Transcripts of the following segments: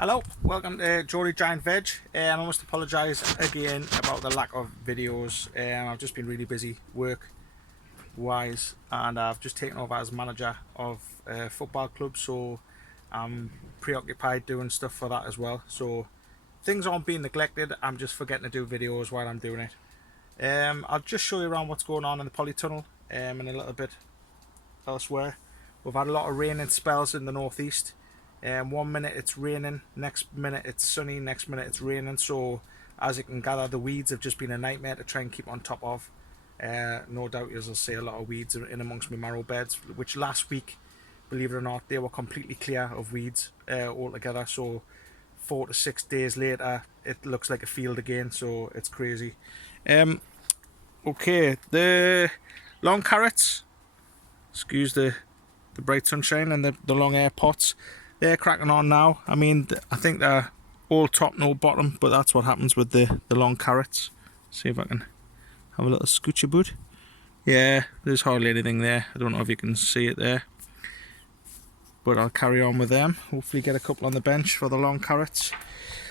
Hello, welcome to Geordie Giant Veg. I must apologise again about the lack of videos. I've just been really busy work wise, and I've just taken over as manager of a football club, so I'm preoccupied doing stuff for that as well. So things aren't being neglected, I'm just forgetting to do videos while I'm doing it. I'll just show you around what's going on in the polytunnel and a little bit elsewhere. We've had a lot of rain and spells in the northeast. 1 minute it's raining, next minute it's sunny, next minute it's raining. So as you can gather, the weeds have just been a nightmare to try and keep on top of. No doubt you'll see a lot of weeds in amongst my marrow beds, which last week, believe it or not, they were completely clear of weeds altogether. So 4 to 6 days later it looks like a field again, so it's crazy. Okay, the long carrots, excuse the bright sunshine, and the long air pots, they're cracking on now. I mean, I think they're all top, no bottom, but that's what happens with the long carrots. See if I can have a little scooch about. Yeah, there's hardly anything there. I don't know if you can see it there, but I'll carry on with them. Hopefully get a couple on the bench for the long carrots.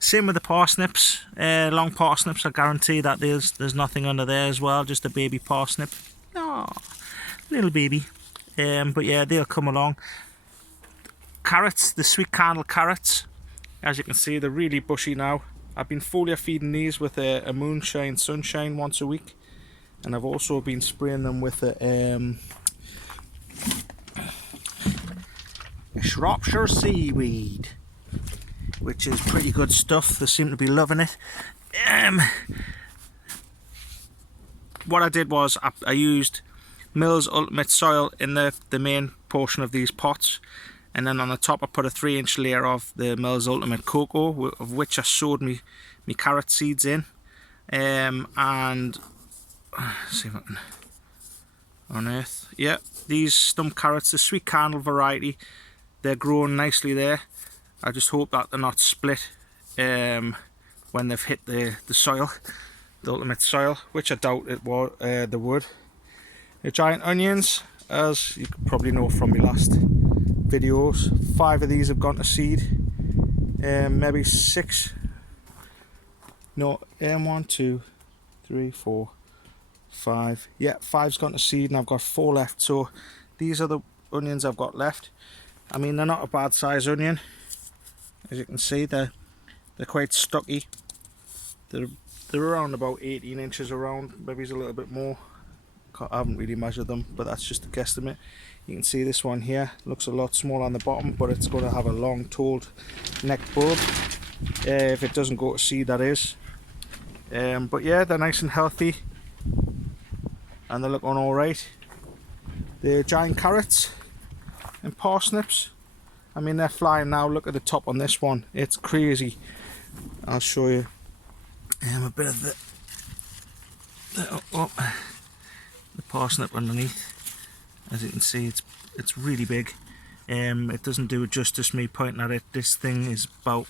Same with the parsnips. Long parsnips, I guarantee that there's nothing under there as well, just a baby parsnip. Oh, little baby. But yeah, they'll come along. Carrots, the sweet candle carrots, as you can see, they're really bushy now. I've been foliar feeding these with a moonshine sunshine once a week, and I've also been spraying them with a Shropshire seaweed, which is pretty good stuff. They seem to be loving it. What I did was I used Mills Ultimate soil in the main portion of these pots, and then on the top I put a 3-inch layer of the Mills Ultimate Cocoa, of which I sowed me carrot seeds in. And let's see if I can unearth. Yeah, these stump carrots, the sweet candle variety, they're growing nicely there. I just hope that they're not split when they've hit the soil, the ultimate soil, which I doubt it will, they would. The giant onions, as you could probably know from my last videos, 5 of these have gone to seed. Maybe 6. No, 1, 2, 3, 4, 5. Yeah, 5's gone to seed, and I've got 4 left. So these are the onions I've got left. I mean, they're not a bad size onion. As you can see, they're quite stocky. They're around about 18 inches around, maybe a little bit more. I haven't really measured them, but that's just a guesstimate. You can see this one here looks a lot smaller on the bottom, but it's going to have a long toed neck bulb if it doesn't go to seed, that is. But yeah, they're nice and healthy, and they're looking all right. The giant carrots and parsnips, I mean, they're flying now. Look at the top on this one, it's crazy. I'll show you a bit of the parsnip underneath. As you can see, it's really big. It doesn't do it justice me pointing at it. This thing is about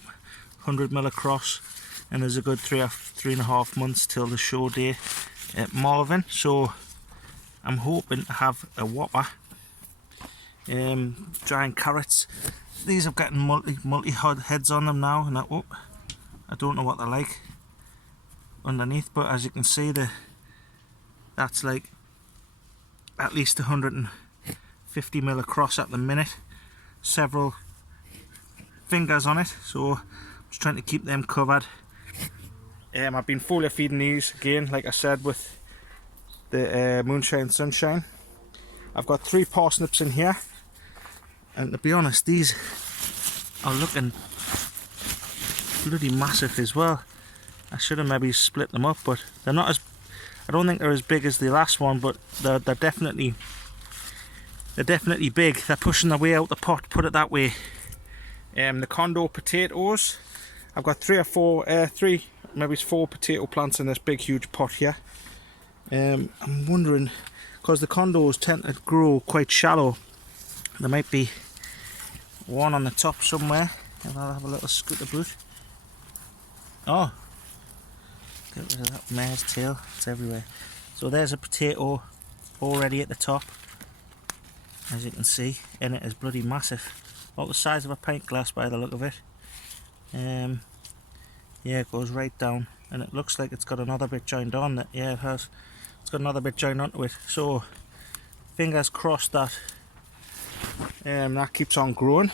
100mm across, and there's a good 3.5 months till the show day at Marvin, so I'm hoping to have a whopper. Giant carrots, these have gotten multi heads on them now, and I don't know what they're like underneath, but as you can see, that's like at least 150mm across at the minute, several fingers on it, so I'm just trying to keep them covered. I've been foliar feeding these again, like I said, with the moonshine sunshine. I've got 3 parsnips in here, and to be honest, these are looking bloody massive as well. I should have maybe split them up, but they're not as, I don't think they're as big as the last one, but they're definitely big. They're pushing their way out the pot, put it that way. The condo potatoes, I've got 3 or 4, 3, maybe 4 potato plants in this big huge pot here. I'm wondering, because the condos tend to grow quite shallow, there might be one on the top somewhere, and I'll have a little scoot about. Oh, get rid of that mare's tail, it's everywhere. So there's a potato already at the top, as you can see, and it is bloody massive, about the size of a pint glass by the look of it. Yeah, it goes right down, and it looks like it's got another bit joined on. That yeah, it has. It's got another bit joined onto it. So fingers crossed that that keeps on growing.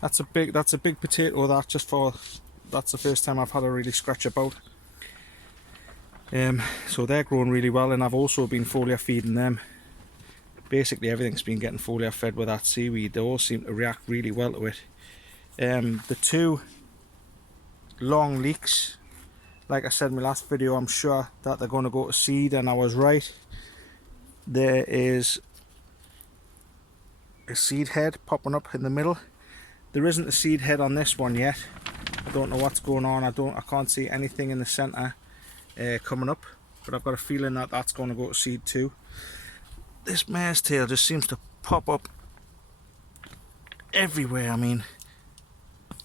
That's a big potato. That's the first time I've had a really scratch about. So they're growing really well, and I've also been foliar feeding them. Basically everything's been getting foliar fed with that seaweed. They all seem to react really well to it. The two long leeks, like I said in my last video, I'm sure that they're going to go to seed, and I was right. There is a seed head popping up in the middle. There isn't a seed head on this one yet. I don't know what's going on. I can't see anything in the center coming up, but I've got a feeling that that's going to go to seed too. This mare's tail just seems to pop up everywhere. I mean,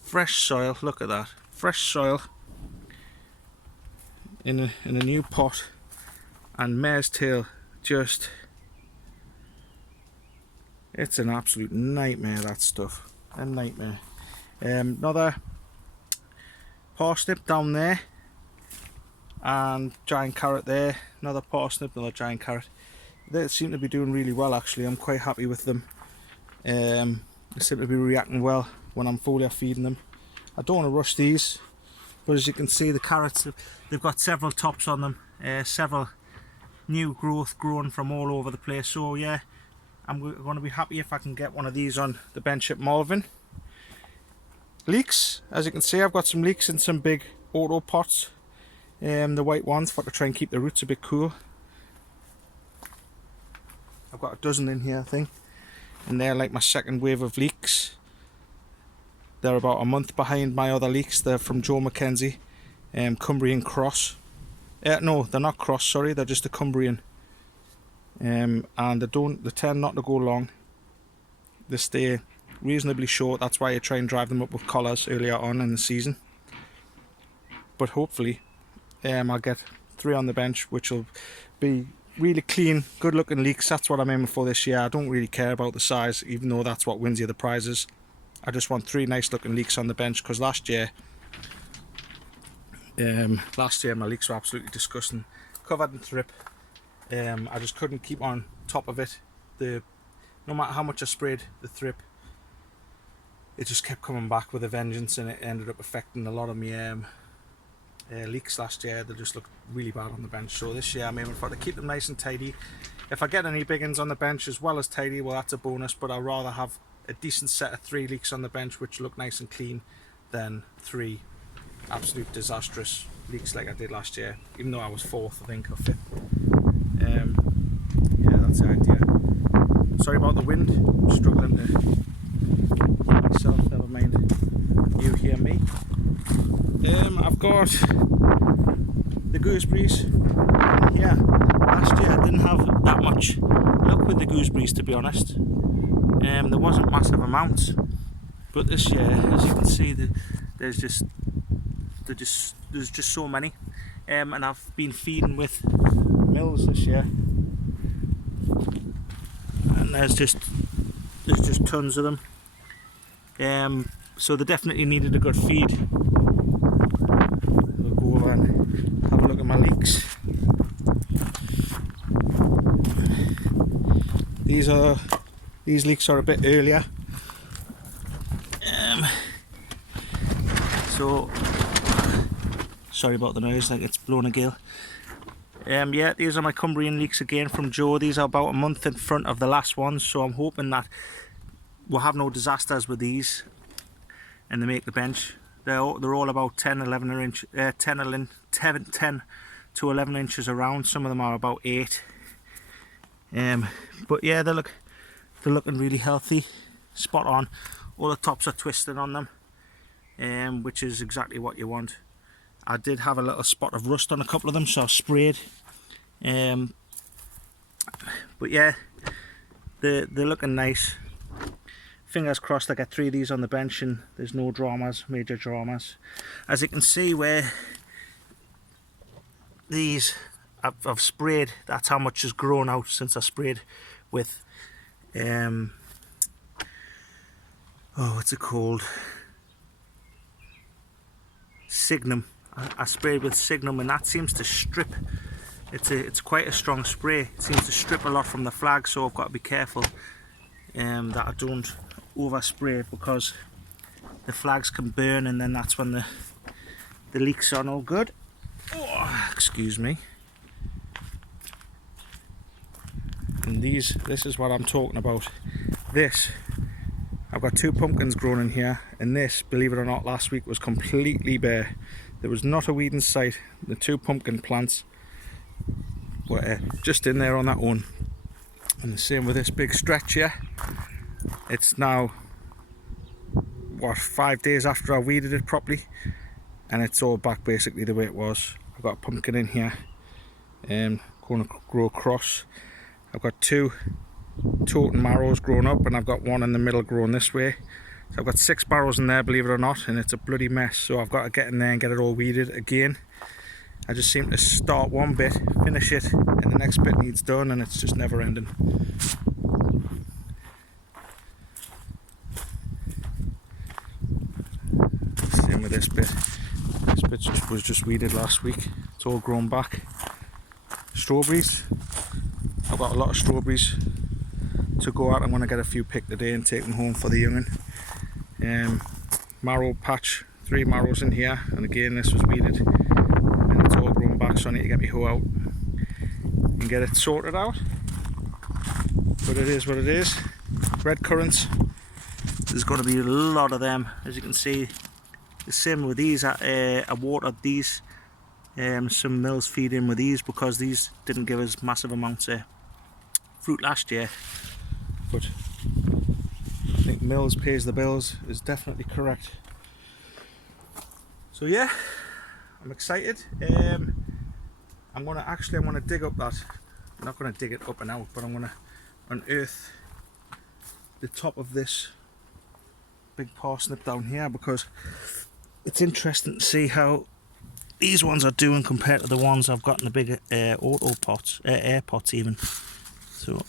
fresh soil, look at that, fresh soil in a new pot, and mare's tail just, it's an absolute nightmare, that stuff, a nightmare. Another parsnip down there, and giant carrot there, another parsnip, another giant carrot. They seem to be doing really well actually. I'm quite happy with them. They seem to be reacting well when I'm foliar feeding them. I don't want to rush these, but as you can see, the carrots, they've got several tops on them, several new growth growing from all over the place. So yeah, I'm going to be happy if I can get one of these on the bench at Malvern. Leeks, as you can see, I've got some leeks in some big auto pots, the white ones, for to try and keep the roots a bit cool. I've got a dozen in here, I think, and they're like my second wave of leeks. They're about a month behind my other leeks. They're from Joe Mackenzie, Cumbrian cross. No, they're not cross, sorry, they're just a Cumbrian. And they tend not to go long. They stay reasonably short. That's why you try and drive them up with collars earlier on in the season. But hopefully I'll get 3 on the bench, which will be really clean, good looking leeks. That's what I'm aiming for this year. I don't really care about the size, even though that's what wins you the prizes. I just want 3 nice looking leeks on the bench, because last year my leeks were absolutely disgusting, covered in thrip. I just couldn't keep on top of it. No matter how much I sprayed the thrip, it just kept coming back with a vengeance, and it ended up affecting a lot of my leeks last year. They just looked really bad on the bench. So this year I'm aiming for to keep them nice and tidy. If I get any big ones on the bench as well as tidy, well, that's a bonus, but I'd rather have a decent set of 3 leeks on the bench which look nice and clean than 3 absolute disastrous leeks like I did last year, even though I was 4th, I think, or 5th. Yeah, that's the idea. Sorry about the wind, I'm struggling to hear myself, never mind you hear me. I've got the gooseberries here. Last year I didn't have that much luck with the gooseberries, to be honest. There wasn't massive amounts, but this year, as you can see, there's just so many, and I've been feeding with mills this year, and there's just tons of them. So they definitely needed a good feed. We'll go over and have a look at my leeks. These leeks are a bit earlier. So sorry about the noise, like it's blowing a gale. Yeah, these are my Cumbrian leeks again from Joe. These are about a month in front of the last ones, so I'm hoping that we'll have no disasters with these and they make the bench. They're all about 10 to 11 inches around. Some of them are about 8. But yeah, they're looking really healthy, spot on. All the tops are twisted on them, which is exactly what you want. I did have a little spot of rust on a couple of them, so I sprayed. But yeah, they're looking nice. Fingers crossed I get 3 of these on the bench and there's no dramas, major dramas. As you can see where these I've sprayed, that's how much has grown out since I sprayed with what's it called? Signum. I sprayed with Signum, and that seems to strip. It's quite a strong spray. It seems to strip a lot from the flag, so I've got to be careful that I don't overspray it, because the flags can burn, and then that's when the leeks are no good. Oh, excuse me. And this is what I'm talking about. I've got 2 pumpkins growing in here, and this, believe it or not, last week was completely bare. There was not a weed in sight. The 2 pumpkin plants were just in there on that one. And the same with this big stretch here. It's now, what, 5 days after I weeded it properly, and it's all back basically the way it was. I've got a pumpkin in here, going to grow across. I've got 2 totem marrows growing up, and I've got 1 in the middle growing this way. So I've got 6 barrows in there, believe it or not, and it's a bloody mess. So I've got to get in there and get it all weeded again. I just seem to start one bit, finish it, and the next bit needs done, and it's just never ending. Same with this bit. This bit was just weeded last week. It's all grown back. Strawberries. I've got a lot of strawberries to go out. I'm going to get a few picked today and take them home for the young'un. Marrow patch, 3 marrows in here, and again this was weeded and it's all grown back, so I need to get my hoe out and get it sorted out. But it is what it is. Red currants, there's going to be a lot of them, as you can see. The same with these. I watered these. Some mills feed in with these because these didn't give us massive amounts of fruit last year. But I think Mills pays the bills is definitely correct. So yeah, I'm excited. I'm gonna dig up that. I'm not gonna dig it up and out, but I'm gonna unearth the top of this big parsnip down here, because it's interesting to see how these ones are doing compared to the ones I've got in the bigger auto pots, air pots even. So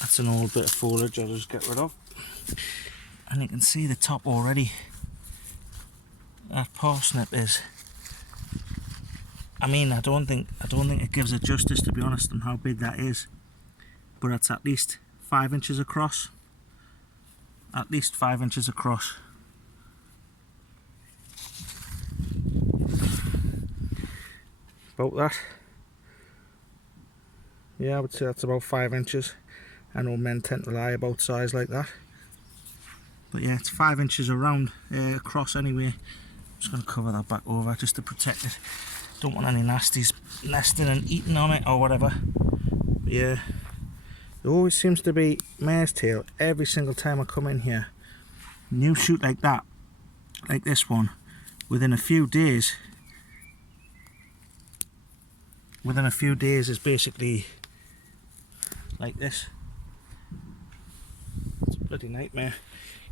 that's an old bit of foliage I'll just get rid of. And you can see the top already. That parsnip is, I mean, I don't think it gives it justice, to be honest, on how big that is. But it's at least 5 inches across. At least 5 inches across. About that. Yeah, I would say that's about 5 inches. I know men tend to lie about size like that. But yeah, it's 5 inches around, across anyway. I'm just going to cover that back over just to protect it. Don't want any nasties nesting and eating on it or whatever. But yeah, there always seems to be mare's tail every single time I come in here. New shoot like that, like this one, within a few days is basically like this. It's a bloody nightmare.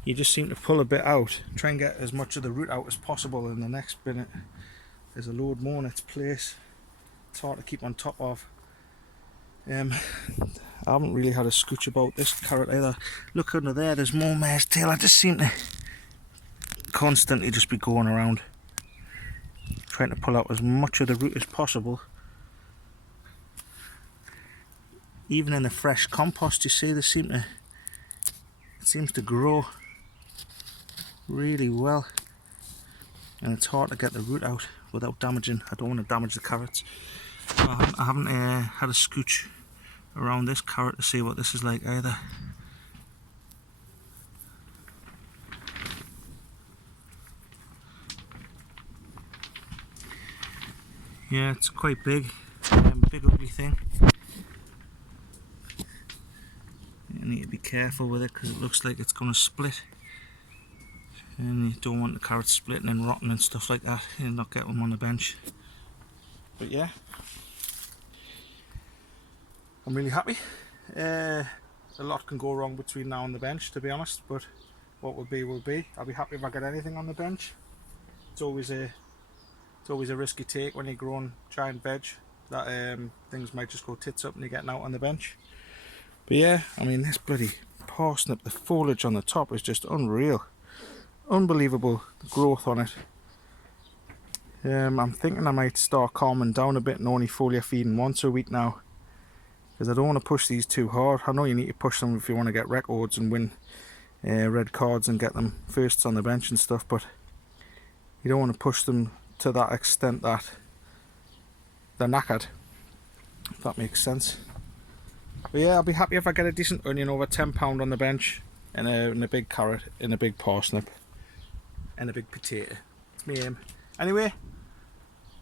You just seem to pull a bit out, try and get as much of the root out as possible, and the next minute there's a load more in its place. It's hard to keep on top of. I haven't really had a scooch about this carrot either. Look under there, there's more mare's tail. I just seem to constantly just be going around trying to pull out as much of the root as possible. Even in the fresh compost, you see, it seems to grow really well, and it's hard to get the root out without damaging. I don't want to damage the carrots. I haven't had a scooch around this carrot to see what this is like either. Yeah, it's quite big, big ugly thing. You need to be careful with it because it looks like it's going to split, and you don't want the carrots splitting and rotting and stuff like that and not get them on the bench. But yeah, I'm really happy. A lot can go wrong between now and the bench, to be honest, but what will be will be. I'll be happy if I get anything on the bench. It's always a risky take when you're growing giant veg, that things might just go tits up and you're getting out on the bench. But yeah, I mean, this bloody parsnip, the foliage on the top is just unreal. Unbelievable growth on it. I'm thinking I might start calming down a bit and only foliar feeding once a week now, because I don't want to push these too hard. I know you need to push them if you want to get records and win red cards and get them firsts on the bench and stuff, but you don't want to push them to that extent that they're knackered, if that makes sense. But yeah, I'll be happy if I get a decent onion over £10 on the bench, and a big carrot, and a big parsnip, and a big potato. That's my aim. Anyway,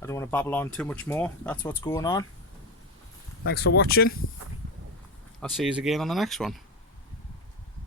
I don't want to babble on too much more. That's what's going on. Thanks for watching. I'll see you again on the next one.